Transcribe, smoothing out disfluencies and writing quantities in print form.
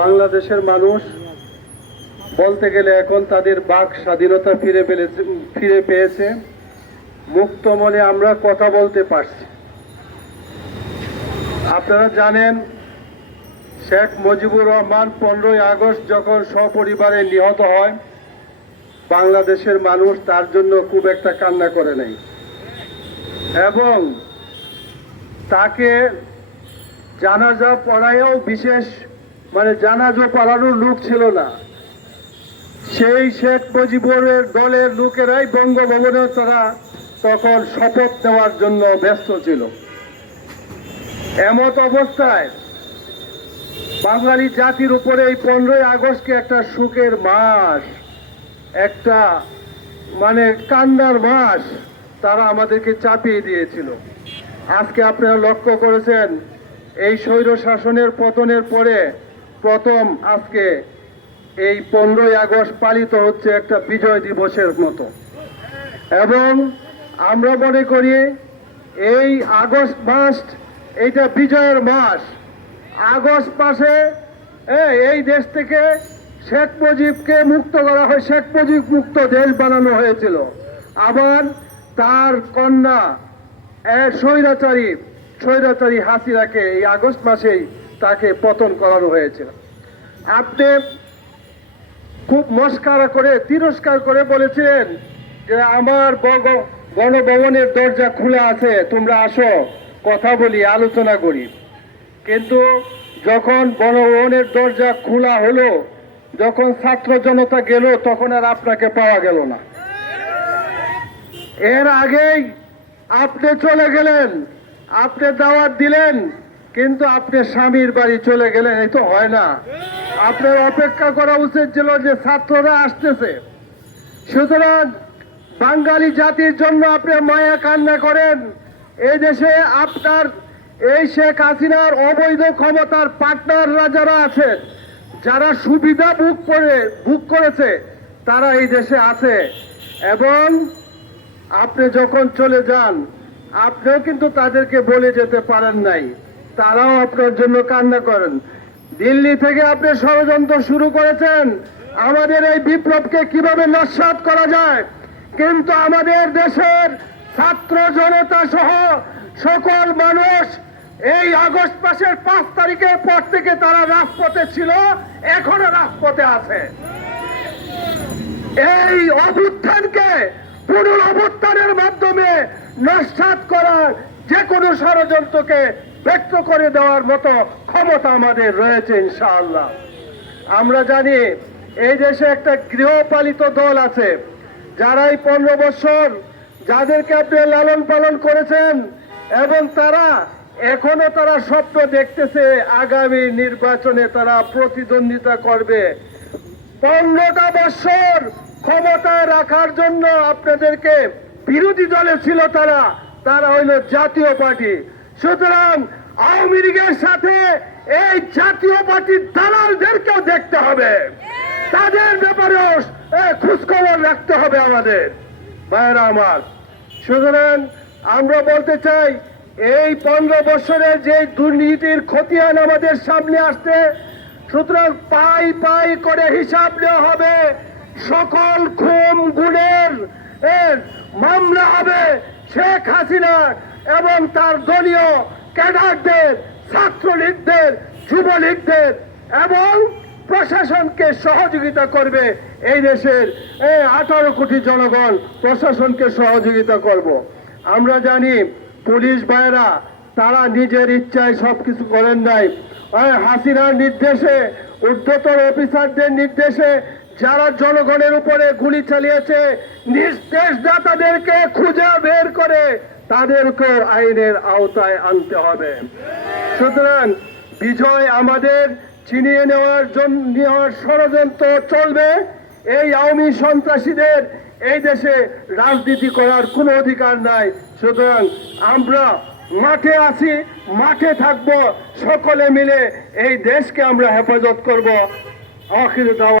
বাংলাদেশের মানুষ বলতে গেলে এখন তাদের বাক স্বাধীনতা ফিরে পেয়েছে। মুক্ত মনে আমরা কথা বলতে পারছি। আপনারা জানেন, শেখ মুজিবুর রহমান 15ই আগস্ট যখন সপরিবারে নিহত হয়, বাংলাদেশের মানুষ তার জন্য খুব একটা কান্না করে নাই এবং তাকে জানাজা পড়ায়ও বিশেষ জানাজা পড়ানোর লোক ছিল না। সেই শেখ মুজিবুরের দলের লোকেরাই বঙ্গভবনে তারা তখন শপথ নেওয়ার জন্য ব্যস্ত ছিল। এমত অবস্থায় বাঙালি জাতির উপরে এই 15ই আগস্টকে একটা সুখের মাস, একটা কান্নার মাস তারা আমাদেরকে চাপিয়ে দিয়েছিল। আজকে আপনারা লক্ষ্য করেছেন, এই স্বৈর শাসনের পতনের পরে প্রথম আজকে এই 15ই আগস্ট পালিত হচ্ছে একটা বিজয় দিবসের মতো। এবং আমরা মনে করি এই আগস্ট মাস এইটা বিজয়ের মাস। আগস্ট মাসে এই দেশ থেকে শেখ মুজিবকে মুক্ত করা হয়, শেখ মুজিব মুক্ত দেশ বানানো হয়েছিল। আবার তার কন্যা স্বৈরাচারী হাসিনাকে এই আগস্ট মাসেই তাকে পতন করানো হয়েছিল। আপনি খুব মস্কারা করে তিরস্কার করে বলেছিলেন যে আমার গণভবনের দরজা খোলা আছে, তোমরা আসো, কথা বলি, আলোচনা করি। কিন্তু যখন গণভবনের দরজা খোলা হলো, যখন ছাত্র জনতা গেল, তখন আর আপনাকে পাওয়া গেল না। এর আগেই আপনি চলে গেলেন, আপনি দাওয়াত দিলেন, কিন্তু আপনি স্বামীর বাড়ি চলে গেলেন। এই তো হয় না। আপনার অপেক্ষা করা উচিত ছিল যে ছাত্ররা আসতেছে। সুতরাং বাঙালি জাতির জন্য আপনি মায়া কান্না করেন। এই দেশে আপনার এই শেখ হাসিনার অবৈধ ক্ষমতার পার্টনাররা যারা আছেন, যারা সুবিধা ভোগ করেছে, তারা এই দেশে আছে। এবং আপনি যখন চলে যান, আপনিও কিন্তু তাদেরকে বলে যেতে পারেন নাই, তারাও আপনার জন্য কান্না করেন। দিল্লি থেকে আপনি ষড়যন্ত্র শুরু করেছেন আমাদের এই বিপ্লবকে কিভাবে নস্যাৎ করা যায়, কিন্তু আমাদের দেশের ছাত্র জনতা সহ সকল মানুষ এই আগস্ট মাসের 5 তারিখের পর থেকে তারা রাজপথে ছিল, এখনো রাজপথে আছে। এই অভ্যুত্থানকে পুনরভ্যুত্থানের মাধ্যমে নস্যাৎ করার যে কোনো ষড়যন্ত্রকে ব্যক্ত করে দেওয়ার মতো ক্ষমতা আমাদের রয়েছে ইনশাআল্লাহ। আমরা জানি এই দেশে একটা গৃহপালিত দল আছে, যারা এই 15 বছর যাদেরকে আপনি লালন পালন করেছেন, এবং তারা এখনো স্বপ্ন দেখতেছে আগামী নির্বাচনে তারা প্রতিদ্বন্দ্বিতা করবে। 15টা বছর ক্ষমতায় রাখার জন্য আপনাদেরকে বিরোধী দলে ছিল তারা হইল জাতীয় পার্টি। সুতরাং আওয়ামী লীগের সাথে এই জাতীয় পার্টির দালালদেরকেও দেখতে হবে, তাদের ব্যাপারেও খোঁজখবর রাখতে হবে আমাদের ভাইয়েরা আমার। সুতরাং আমরা বলতে চাই, এই 15 বছরের যে দুর্নীতির খতিয়ান আমাদের সামনে আসছে, সুতরাং পাই করে হিসাব নেওয়া হবে। সকল খুন গুণের মামলা হবে শেখ হাসিনা এবং তার দলীয় ক্যাডারদের, ছাত্রলীগদের, যুবলীগদের, এবং প্রশাসনকে সহযোগিতা করবে। এই দেশের 18 কোটি জনগণ প্রশাসনকে সহযোগিতা করব। আমরা জানি পুলিশ ভাইরা তারা নিজের ইচ্ছায় সবকিছু করেন নাই। হাসিনার নির্দেশে, ঊর্ধ্বতন অফিসারদের নির্দেশে যারা জনগণের উপরে গুলি চালিয়েছে, নির্দেশদাতাদেরকে খুঁজে বের করে তাদেরকে আইনের আওতায় আনতে হবে। সুতরাং বিজয় আমাদের ছিনিয়ে নেওয়ার ষড়যন্ত্র চলবে। এই আওয়ামী সন্ত্রাসীদের এই দেশে রাজনীতি করার কোনো অধিকার নাই। সুতরাং আমরা মাঠে আছি, মাঠে থাকবো, সকলে মিলে এই দেশকে আমরা হেফাজত করব। আখির দাওয়া।